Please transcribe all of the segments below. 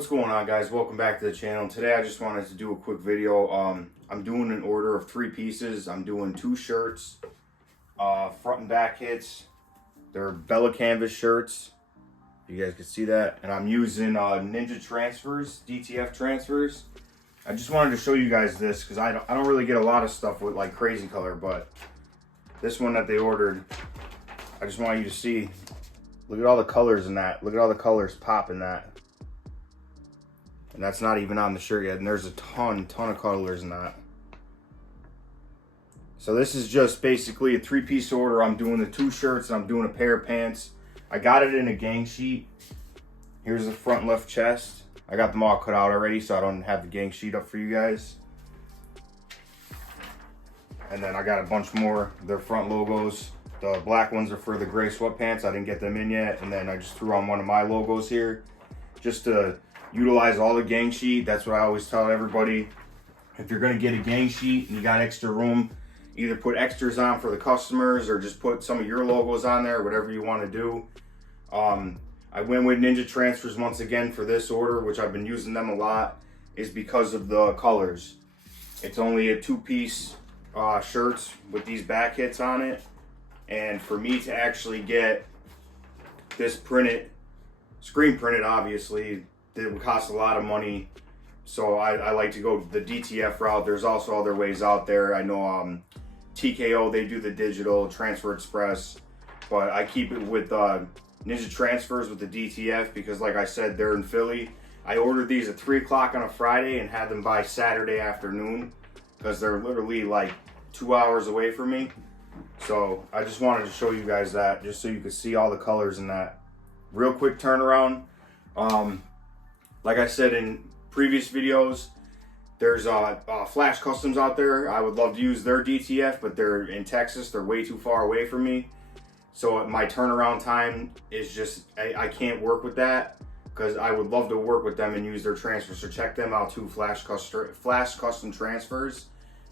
What's going on, guys? Welcome back to the channel. Today I just wanted to do a quick video. I'm doing an order of 3 pieces. I'm doing 2 shirts, front and back hits. They're Bella Canvas shirts. You guys can see that. And I'm using Ninja Transfers, DTF Transfers. I just wanted to show you guys this because I don't really get a lot of stuff with like crazy color, but this one that they ordered, I just want you to see. Look at all the colors in that. Look at all the colors pop in that. And that's not even on the shirt yet. And there's a ton of colors in that. So this is just basically a 3-piece order. I'm doing the 2 shirts and I'm doing a pair of pants. I got it in a gang sheet. Here's the front left chest. I got them all cut out already, so I don't have the gang sheet up for you guys. And then I got a bunch more. They're front logos. The black ones are for the gray sweatpants. I didn't get them in yet. And then I just threw on one of my logos here just to utilize all the gang sheet. That's what I always tell everybody. If you're going to get a gang sheet and you got extra room, either put extras on for the customers or just put some of your logos on there, whatever you want to do. I went with Ninja Transfers once again for this order, which I've been using them a lot, is because of the colors. It's only a 2-piece shirts with these back hits on it. And for me to actually get this printed, screen printed obviously, it would cost a lot of money. So I like to go the DTF route. There's also other ways out there. I know TKO, they do the digital Transfer Express, but I keep it with Ninja Transfers with the DTF because, like I said, they're in Philly. I ordered these at 3 o'clock on a Friday and had them by Saturday afternoon because they're literally like 2 hours away from me. So I just wanted to show you guys that just so you could see all the colors in that. Real quick turnaround. Like I said in previous videos, there's Flash Customs out there. I would love to use their DTF, but they're in Texas. They're way too far away from me. So my turnaround time is just, I can't work with that because I would love to work with them and use their transfers. So check them out too, Flash Custom Transfers.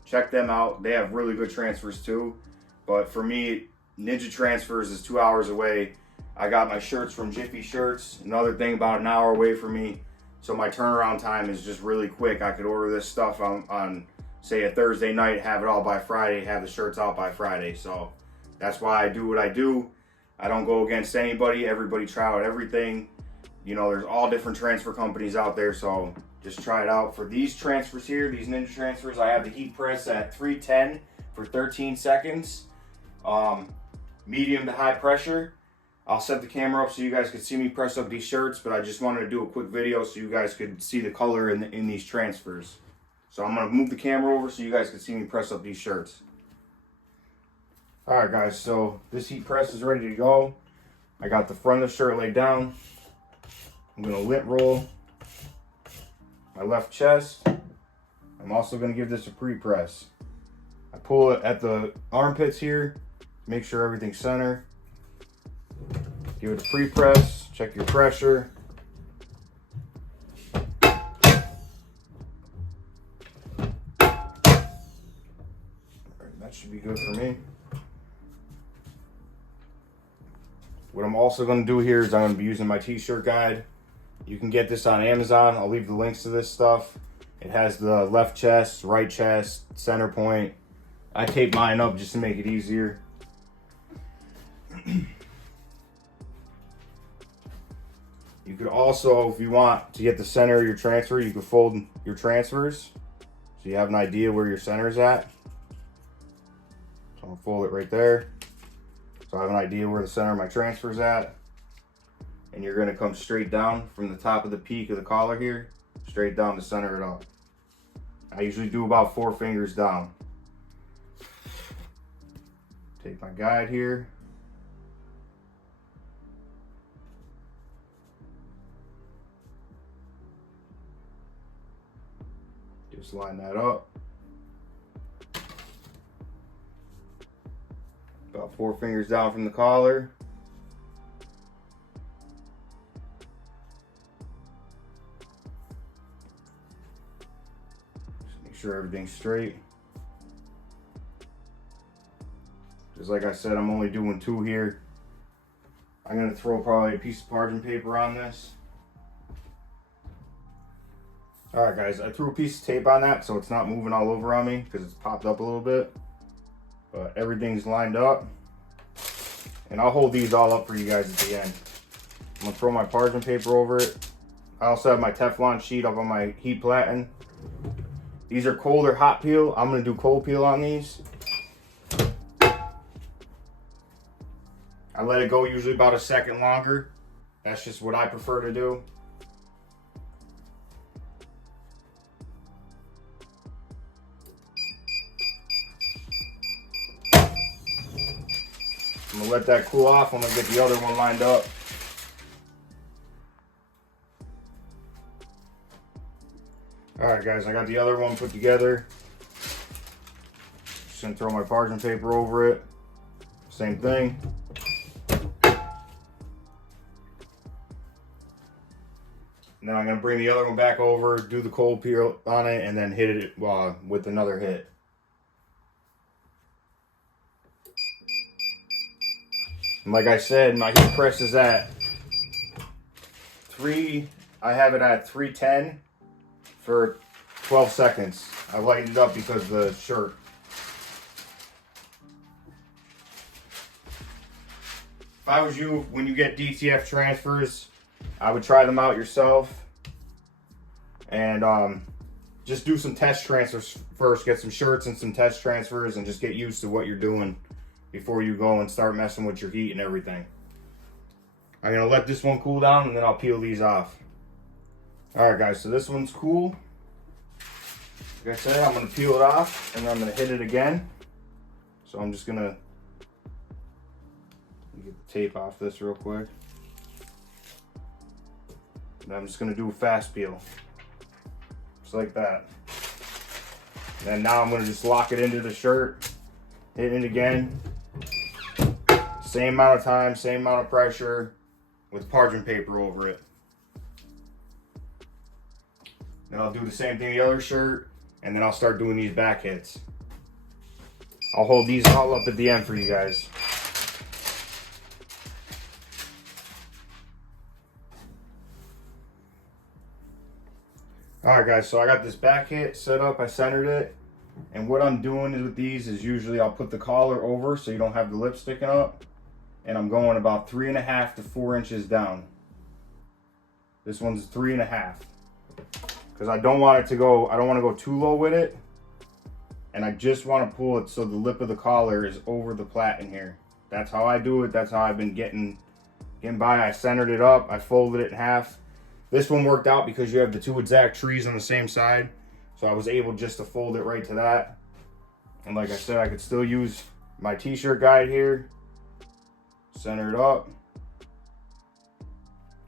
Check them out. They have really good transfers too. But for me, Ninja Transfers is 2 hours away. I got my shirts from Jiffy Shirts, another thing about an hour away from me. So my turnaround time is just really quick. I could order this stuff on say a Thursday night, have it all by Friday, have the shirts out by Friday. So that's why I do what I do. I don't go against anybody. Everybody try out everything. You know, there's all different transfer companies out there. So just try it out. For these transfers here, these Ninja Transfers, I have the heat press at 310 for 13 seconds. Medium to high pressure. I'll set the camera up so you guys could see me press up these shirts, but I just wanted to do a quick video so you guys could see the color in these transfers. So I'm going to move the camera over so you guys can see me press up these shirts. Alright guys, so this heat press is ready to go. I got the front of the shirt laid down. I'm going to lint roll my left chest. I'm also going to give this a pre-press. I pull it at the armpits here, make sure everything's center. Give it a pre-press, check your pressure. That should be good for me. What I'm also going to do here is I'm going to be using my t-shirt guide. You can get this on Amazon. I'll leave the links to this stuff. It has the left chest, right chest, center point. I tape mine up just to make it easier. You could also, if you want to get the center of your transfer, you could fold your transfers so you have an idea where your center is at. So I'm gonna fold it right there. So I have an idea where the center of my transfer is at. And you're gonna come straight down from the top of the peak of the collar here, straight down to center it up. I usually do about 4 fingers down. Take my guide here. Just line that up. About 4 fingers down from the collar. Just make sure everything's straight. Just like I said, I'm only doing 2 here. I'm gonna throw probably a piece of parchment paper on this. All right, guys, I threw a piece of tape on that so it's not moving all over on me because it's popped up a little bit. But everything's lined up. And I'll hold these all up for you guys at the end. I'm gonna throw my parchment paper over it. I also have my Teflon sheet up on my heat platen. These are cold or hot peel. I'm gonna do cold peel on these. I let it go usually about a second longer. That's just what I prefer to do. I'm gonna let that cool off. I'm gonna get the other one lined up. All right, guys, I got the other one put together. Just gonna throw my parchment paper over it. Same thing. Now I'm gonna bring the other one back over, do the cold peel on it, and then hit it with another hit. And like I said, my heat press is at I have it at 310 for 12 seconds. I lightened it up because of the shirt. If I was you, when you get DTF transfers, I would try them out yourself and just do some test transfers first. Get some shirts and some test transfers and just get used to what you're doing before you go and start messing with your heat and everything. I'm gonna let this one cool down and then I'll peel these off. All right, guys, so this one's cool. Like I said, I'm gonna peel it off and then I'm gonna hit it again. So I'm just gonna get the tape off this real quick. And I'm just gonna do a fast peel. Just like that. And now I'm gonna just lock it into the shirt, hit it again. Same amount of time, same amount of pressure with parchment paper over it. Then I'll do the same thing the other shirt, and then I'll start doing these back hits. I'll hold these all up at the end for you guys. Alright guys, so I got this back hit set up, I centered it. And what I'm doing with these is usually I'll put the collar over so you don't have the lip sticking up. And I'm going about 3.5 to 4 inches down. This one's 3.5. Because I don't want to go too low with it. And I just want to pull it so the lip of the collar is over the platen here. That's how I do it. That's how I've been getting by. I centered it up. I folded it in half. This one worked out because you have the two exact trees on the same side. So I was able just to fold it right to that. And like I said, I could still use my t-shirt guide here. Center it up.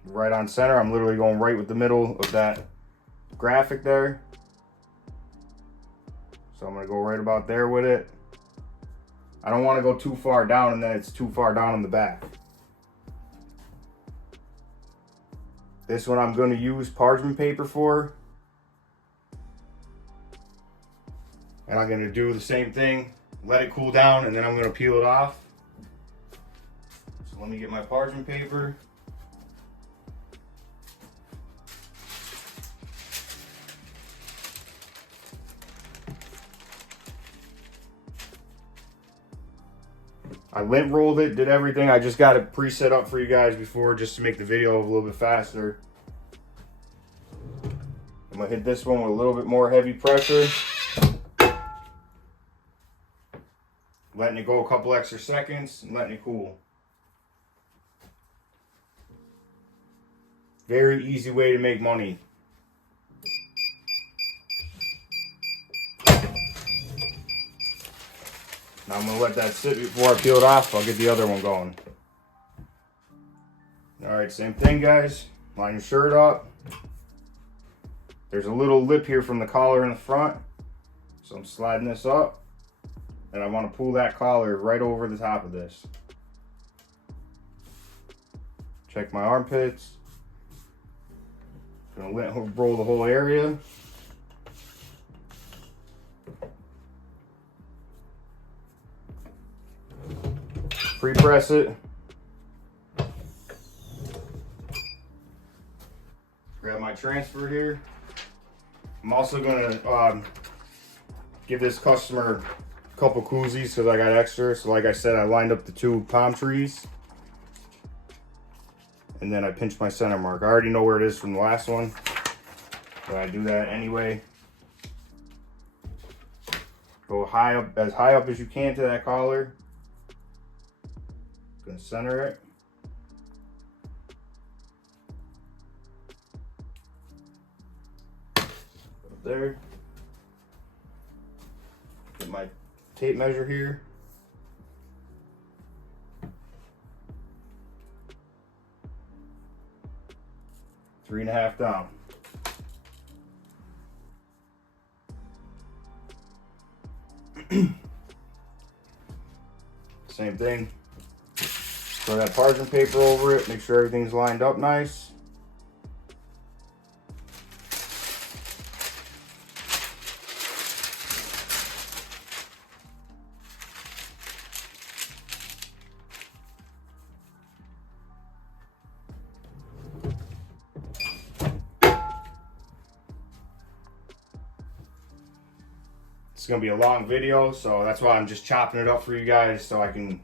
Right on center. I'm literally going right with the middle of that graphic there. So I'm going to go right about there with it. I don't want to go too far down and then it's too far down in the back. This one I'm going to use parchment paper for. And I'm going to do the same thing. Let it cool down and then I'm going to peel it off. So let me get my parchment paper. I lint rolled it, did everything. I just got it preset up for you guys before just to make the video a little bit faster. I'm gonna hit this one with a little bit more heavy pressure. Letting it go a couple extra seconds and letting it cool. Very easy way to make money. Now I'm gonna let that sit before I peel it off. I'll get the other one going. All right, same thing, guys. Line your shirt up. There's a little lip here from the collar in the front. So I'm sliding this up. And I want to pull that collar right over the top of this. Check my armpits. Gonna roll the whole area. Pre-press it. Grab my transfer here. I'm also gonna give this customer a couple koozies because I got extra. So like I said, I lined up the 2 palm trees. And then I pinched my center mark. I already know where it is from the last one, but I do that anyway. Go high up, as high up as you can to that collar. Gonna center it. Up there. Get my tape measure here. 3.5 down. Same thing. Throw that parchment paper over it, make sure everything's lined up nice. It's gonna be a long video, so that's why I'm just chopping it up for you guys so I can,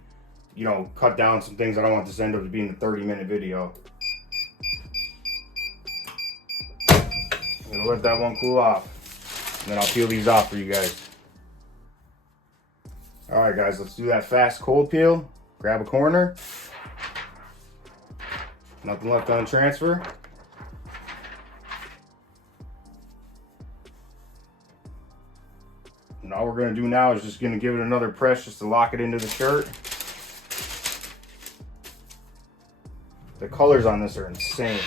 you know, cut down some things. I don't want this to end up being a 30-minute video. I'm gonna let that one cool off, and then I'll peel these off for you guys. All right, guys, let's do that fast cold peel. Grab a corner. Nothing left on transfer. And all we're gonna do now is just gonna give it another press just to lock it into the shirt. The colors on this are insane.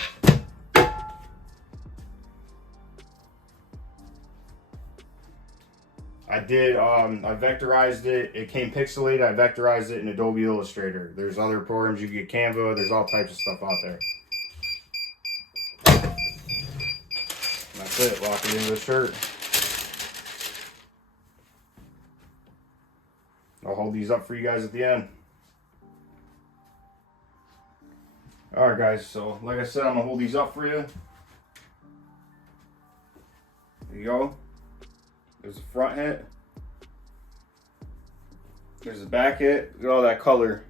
I vectorized it. It came pixelated. I vectorized it in Adobe Illustrator. There's other programs. You can get Canva. There's all types of stuff out there. And that's it. Lock it into the shirt. I'll hold these up for you guys at the end. Alright guys, so like I said, I'm going to hold these up for you. There you go. There's the front hit. There's the back hit. Look at all that color.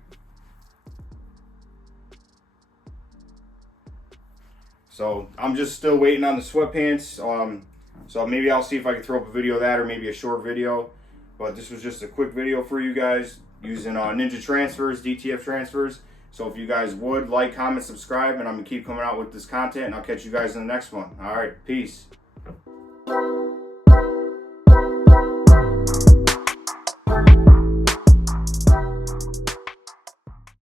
So I'm just still waiting on the sweatpants. So maybe I'll see if I can throw up a video of that, or maybe a short video. But this was just a quick video for you guys using Ninja Transfers, DTF Transfers. So if you guys would like, comment, subscribe, and I'm going to keep coming out with this content, and I'll catch you guys in the next one. All right, peace.